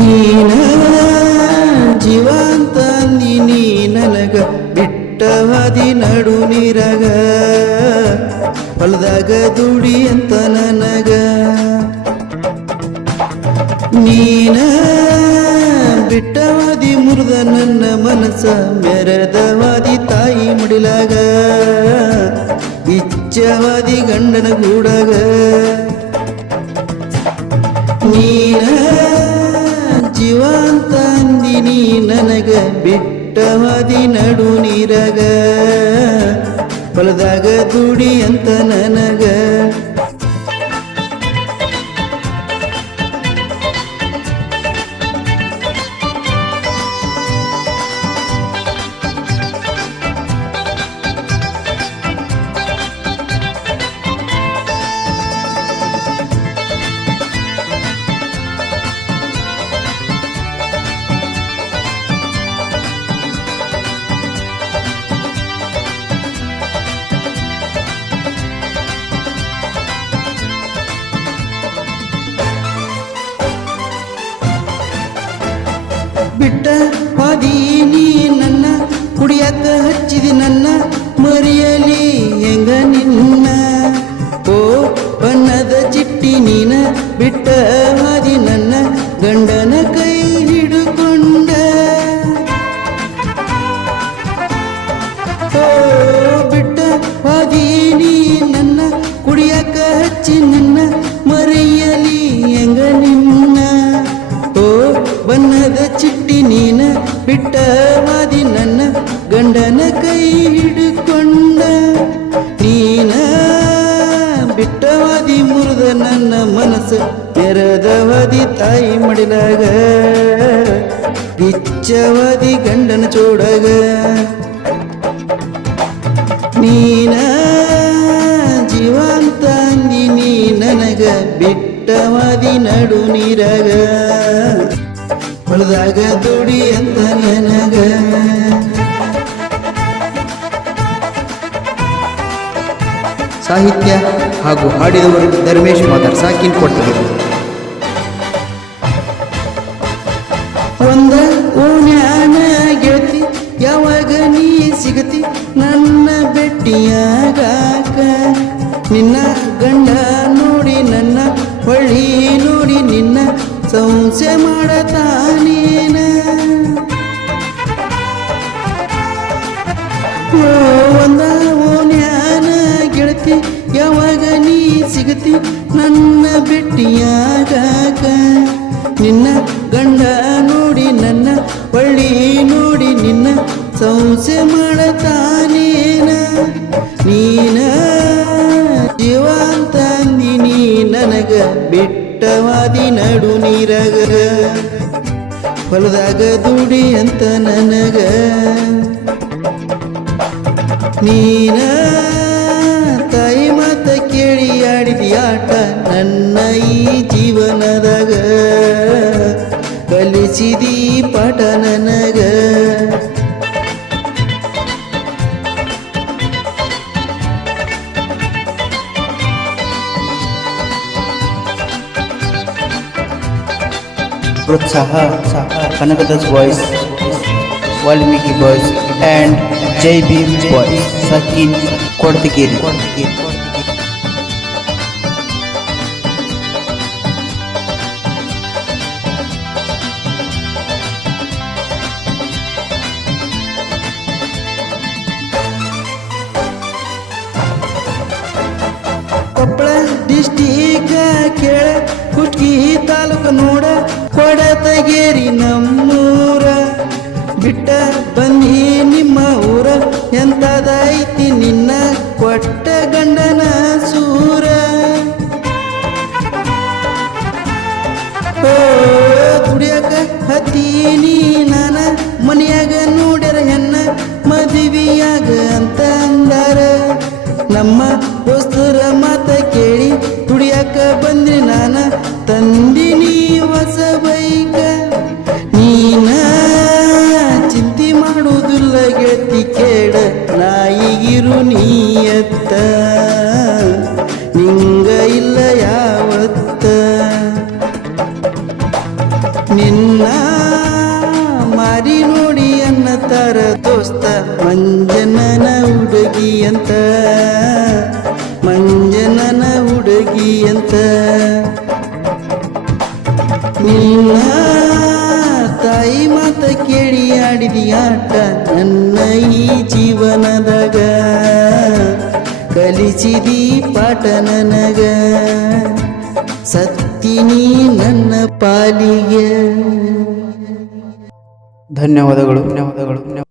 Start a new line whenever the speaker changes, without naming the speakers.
ನೀನ ಜೀವಂತ ನೀ ನನಗ ಬಿಟ್ಟವದಿ ನಡು ನಿರಗ. ಹೊಲದಾಗ ದುಡಿ ಅಂತ ನನಗ. ನೀನ ಬಿಟ್ಟವಾದಿ ಮುರಿದ ನನ್ನ ಮನಸ್ಸ ಮೆರೆದವಾದಿ ತಾಯಿ ಮುಡಿಲಾಗ. ಇಚ್ಛವಾದಿ ಗಂಡನ ಗೂಡಾಗ. ನೀನ ಜೀವಂತ ಅಂದಿ ನೀ ನನಗ ಬಿಟ್ಟವದಿ ನಡು ನೀರಗ ಹೊಲದಾಗ ದುಡಿ ಅಂತ ನನಗ ಬಿಟ್ಟ ಹಾದಿ ನೀ ನನ್ನ ಕುಡಿಯಕ ಹಚ್ಚಿದಿ ನನ್ನ ಮರಿಯಲಿ ಹೆಂಗ ನಿನ್ನ ಓ ಬಣ್ಣದ ಚಿಟ್ಟಿ ನೀನ ಬಿಟ್ಟ ಬಿಚ್ಚವಾದಿ ಗಂಡನ ಚೋಡಗ ನೀನ ಜೀವಂತ ನೀ ನನಗ ಬಿಟ್ಟವಾದಿ ನಡು ನೀರಗ. ಹೊಲದಾಗ ದುಡಿ ಅಂತ ನನಗ.
ಸಾಹಿತ್ಯ ಹಾಗೂ ಹಾಡಿದವರು ಧರ್ಮೇಶ್ ಮಾತಾಡ್ ಸಾಕಿನ್ ಕೊಡ್ತಾರೆ
ಸಿಗತಿ ನನ್ನ ಭೆಟ್ಟಿಯಾಗಾಕ ನಿನ್ನ ಗಂಡ ನೋಡಿ ನನ್ನ ಹೊಳ್ಳಿ ನೋಡಿ ನಿನ್ನ ಸಂಸೆ ಮಾಡತಾನೇನ? ಒಂದ ಓನ್ಯಾನ ಗೆಳತಿ, ಯಾವಾಗ ನೀ ಸಿಗತಿ ನನ್ನ ಭೆಟ್ಟಿಯಾಗಾಕ ನಿನ್ನ ಗಂಡ ನೋಡಿ ನನ್ನ ಹೊಳ್ಳಿ ನೋಡಿ ಸಂಸೆ ಮಾಡತಾನೇನ ನೀನ ಜೀವಂತ ಅಂದಿ ನೀ ನನಗ ಬಿಟ್ಟವಾದಿ ನಡು ನೀರಗ. ಹೊಲದಾಗ ದುಡಿ ಅಂತ ನನಗ. ನೀನ ತಾಯಿ ಮಾತ ಕೇಳಿ ಆಡಿದ ಆಟ ನನ್ನ ಈ ಜೀವನದಾಗ. ಕಲಿಸಿದಿ ಪಾಠ ನನಗ
ಪ್ರೋತ್ಸಾಹ Kanakadas boys Valmiki boys and Jai Bhim boys ಸಾಕಿನ್ ಕೊಡ್ತಿಗೇರಿ
Koppal district ಕೇಳ ಕುಟ್ಕಿ ತಾಲೂಕು ನೋಡ ಕೊಡತಗೇರಿ ನಮ್ಮೂರ ಬಿಟ್ಟ ಬನ್ನಿ ನಿಮ್ಮ ಊರ. ಎಂತದೈತಿ ನಿನ್ನ ಕೊಟ್ಟ ಗಂಡನ ಸೂರ. ಕುಡಿಯಕ ಹತ್ತೀನಿ ನಾನ. ಮನೆಯಾಗ ನೋಡ್ಯಾರ ಹೆಣ್ಣ ಮದುವೆಯಾಗ ಅಂತ ಅಂದಾರ ನಮ್ಮ ದುಲ್ಲಗತಿ ಕೇಡ ನಾಯಿಗಿರು ನೀಯತ್ತ. ನಿಂಗ ಇಲ್ಲ ಯಾವತ್ತ. ನಿನ್ನ ಮಾರಿ ನೋಡಿ ಅನ್ನತಾರ ದೋಸ್ತ, ಮಂಜನನ ಹುಡುಗಿ ಅಂತ ಮಂಜನನ ಹುಡುಗಿ ಅಂತ ನಿನ್ನ ತಾಯಿ ಮಾತ ಕೇಳಿ ಆಡಿದಿ ಆಟ ನನ್ನ ಈ ಜೀವನದಾಗ. ಕಲಿಸಿದಿ ಪಾಠ ನನಗ. ಸತ್ತಿನಿ ನನ್ನ ಪಾಲಿಗೆ.
ಧನ್ಯವಾದಗಳು ಧನ್ಯವಾದಗಳು.